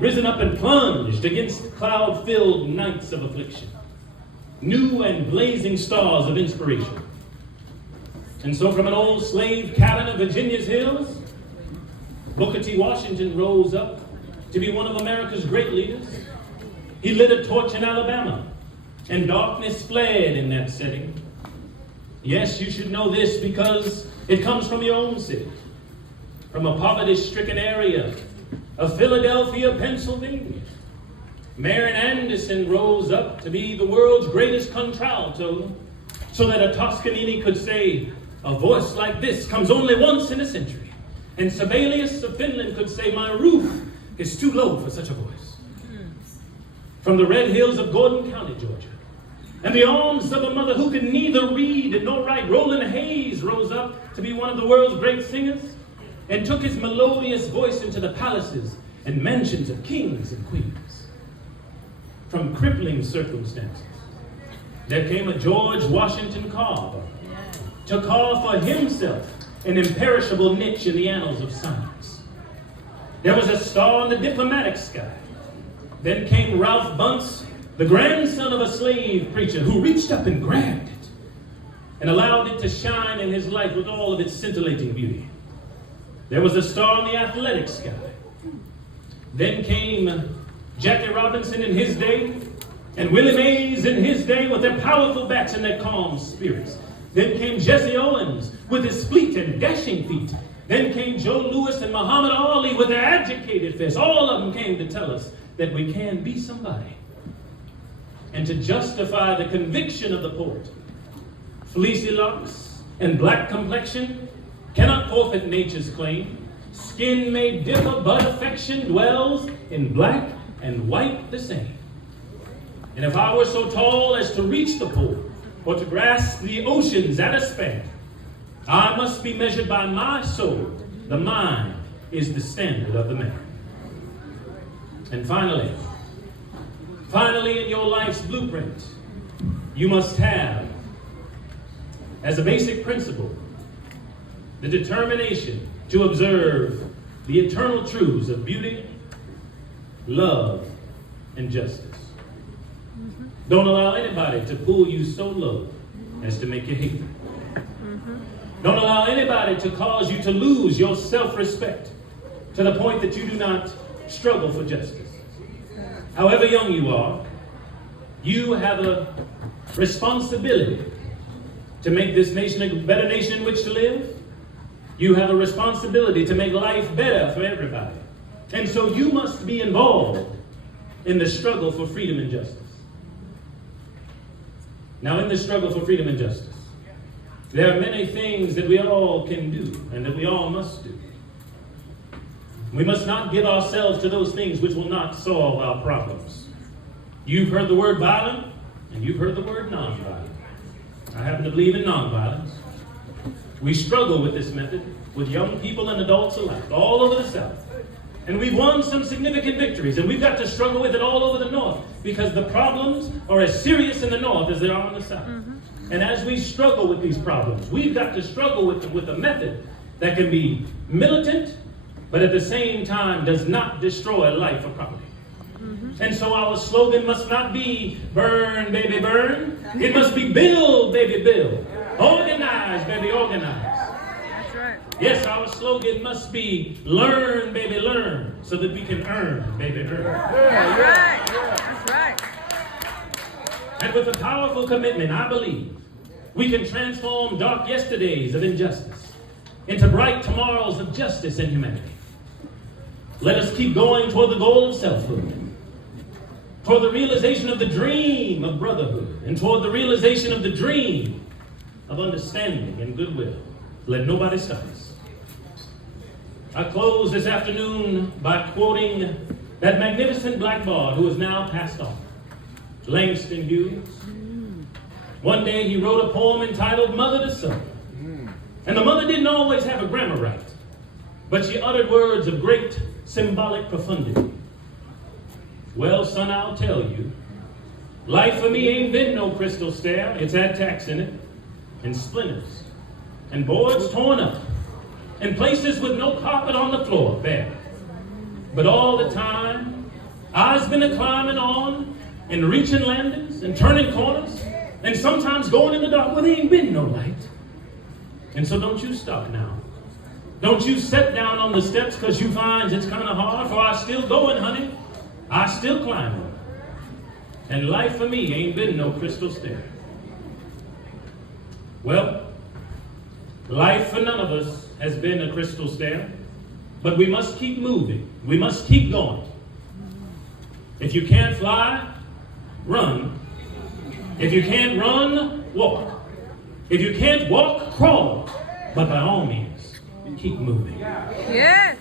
risen up and plunged against cloud-filled nights of affliction, new and blazing stars of inspiration. And so from an old slave cabin of Virginia's hills, Booker T. Washington rose up to be one of America's great leaders. He lit a torch in Alabama, and darkness fled in that setting. Yes, you should know this because it comes from your own city, from a poverty-stricken area of Philadelphia, Pennsylvania. Marian Anderson rose up to be the world's greatest contralto, so that a Toscanini could say, a voice like this comes only once in a century. And Sibelius of Finland could say, my roof is too low for such a voice. From the red hills of Gordon County, Georgia, and the arms of a mother who could neither read nor write, Roland Hayes rose up to be one of the world's great singers and took his melodious voice into the palaces and mansions of kings and queens. From crippling circumstances, there came a George Washington Carver to carve for himself an imperishable niche in the annals of science. There was a star in the diplomatic sky. Then came Ralph Bunce, the grandson of a slave preacher who reached up and grabbed it and allowed it to shine in his life with all of its scintillating beauty. There was a star in the athletic sky. Then came Jackie Robinson in his day, and Willie Mays in his day with their powerful backs and their calm spirits. Then came Jesse Owens with his fleet and dashing feet. Then came Joe Louis and Muhammad Ali with their educated fists. All of them came to tell us that we can be somebody. And to justify the conviction of the poet, fleecy locks and black complexion cannot forfeit nature's claim. Skin may differ, but affection dwells in black and white the same. And if I were so tall as to reach the pole, or to grasp the oceans at a span, I must be measured by my soul. The mind is the standard of the man. And finally, in your life's blueprint, you must have, as a basic principle, the determination to observe the eternal truths of beauty, love, and justice. Don't allow anybody to pull you so low as to make you hate. Don't allow anybody to cause you to lose your self-respect to the point that you do not struggle for justice. However young you are, you have a responsibility to make this nation a better nation in which to live. You have a responsibility to make life better for everybody. And so you must be involved in the struggle for freedom and justice. Now, in the struggle for freedom and justice, there are many things that we all can do and that we all must do. We must not give ourselves to those things which will not solve our problems. You've heard the word violent, and you've heard the word nonviolent. I happen to believe in nonviolence. We struggle with this method with young people and adults alike, all over the South. And we've won some significant victories, and we've got to struggle with it all over the North because the problems are as serious in the North as they are in the South. And as we struggle with these problems, we've got to struggle with them with a method that can be militant, but at the same time does not destroy life or property. And so our slogan must not be burn, baby, burn. It must be build, baby, build. Organize, baby, organize. That's right. Yes, our slogan must be learn, baby, learn, so that we can earn, baby, earn. That's right. That's right. And with a powerful commitment, I believe, we can transform dark yesterdays of injustice into bright tomorrows of justice and humanity. Let us keep going toward the goal of selfhood, toward the realization of the dream of brotherhood, and toward the realization of the dream of understanding and goodwill. Let nobody stop us. I close this afternoon by quoting that magnificent black bard who is now passed on, Langston Hughes. One day he wrote a poem entitled Mother to Son. And the mother didn't always have a grammar right, but she uttered words of great symbolic profundity. Well, son, I'll tell you, life for me ain't been no crystal stair. It's had tacks in it, and splinters, and boards torn up, and places with no carpet on the floor bare. But all the time, I's been a climbing on and reaching landings and turning corners and sometimes going in the dark where there ain't been no light. And so don't you stop now. Don't you sit down on the steps because you find it's kind of hard, for I still going, honey. I still climbing. And life for me ain't been no crystal stair. Well, life for none of us has been a crystal stair, but we must keep moving. We must keep going. If you can't fly, run. If you can't run, walk. If you can't walk, crawl. But by all means, keep moving. Yes.